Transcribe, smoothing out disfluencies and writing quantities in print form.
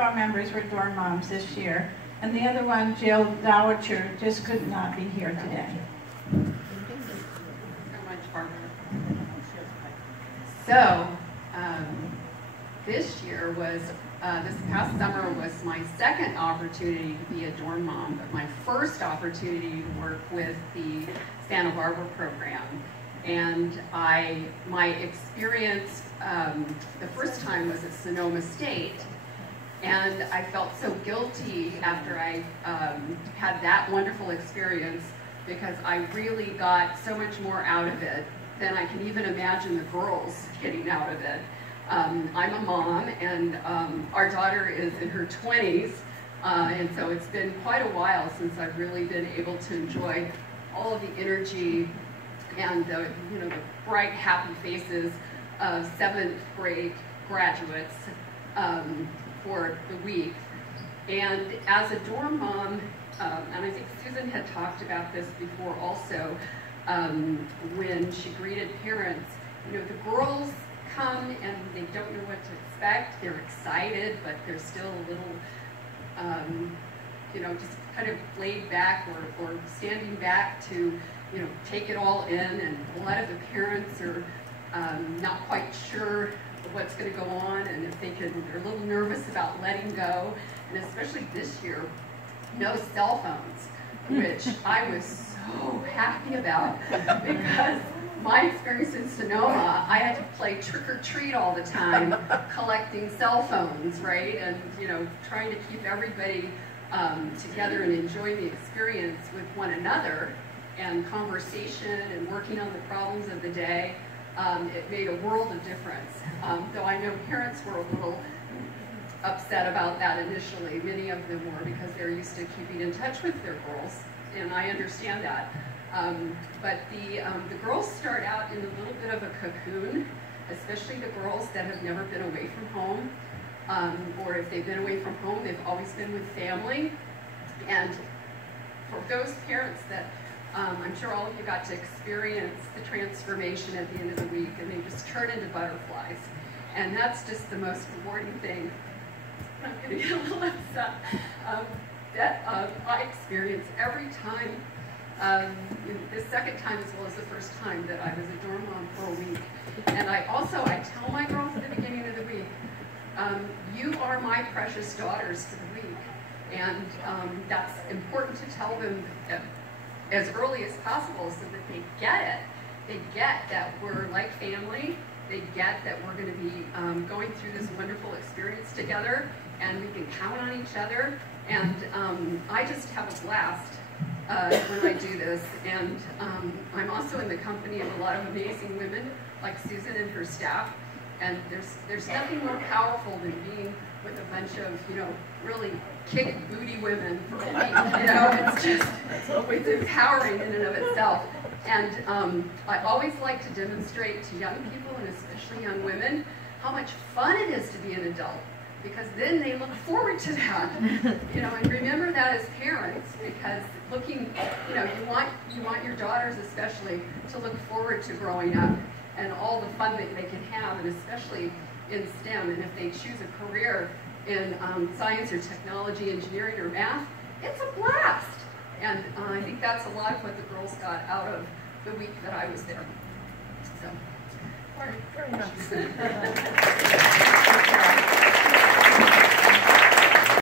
our members were dorm moms this year, and the other one, Jill Dowager, just could not be here today. So, this year was, this past summer was my second opportunity to be a dorm mom, but my first opportunity to work with the Santa Barbara program. And my experience, the first time was at Sonoma State, and I felt so guilty after I had that wonderful experience because I really got so much more out of it than I can even imagine the girls getting out of it. I'm a mom, and our daughter is in her 20s, and so it's been quite a while since I've really been able to enjoy all of the energy and the, the bright, happy faces of 7th grade graduates for the week. And as a dorm mom, and I think Susan had talked about this before also, when she greeted parents, the girls come and they don't know what to expect. They're excited, but they're still a little, just kind of laid back or standing back to, take it all in. And a lot of the parents are not quite sure what's going to go on, and if they're a little nervous about letting go. And especially this year, no cell phones, which I was so happy about because my experience in Sonoma, I had to play trick or treat all the time, collecting cell phones, right? And trying to keep everybody together and enjoying the experience with one another, and conversation and working on the problems of the day. It made a world of difference. Though I know parents were a little upset about that initially. Many of them were, because they're used to keeping in touch with their girls, and I understand that. But the girls start out in a little bit of a cocoon, especially the girls that have never been away from home, or if they've been away from home, they've always been with family. And for those parents that, I'm sure all of you got to experience the transformation at the end of the week, and they just turn into butterflies. And that's just the most rewarding thing. I'm going to get a little upset. That I experience every time, the second time as well as the first time that I was a dorm mom for a week. And I tell my girls at the beginning of the week, you are my precious daughters for the week. And that's important to tell them as early as possible so that they get it. They get that we're like family. They get that we're going to be going through this wonderful experience together, and we can count on each other. And I just have a blast when I do this. And I'm also in the company of a lot of amazing women, like Susan and her staff. And there's nothing more powerful than being with a bunch of, really kick booty women for a week. It's empowering in and of itself. And I always like to demonstrate to young people, and especially young women, how much fun it is to be an adult, because then they look forward to that. And remember that as parents, because you want your daughters especially to look forward to growing up and all the fun that they can have, and especially in STEM. And if they choose a career in science or technology, engineering, or math, it's a blast. And I think that's a lot of what the girls got out of the week that I was there. So, very nice.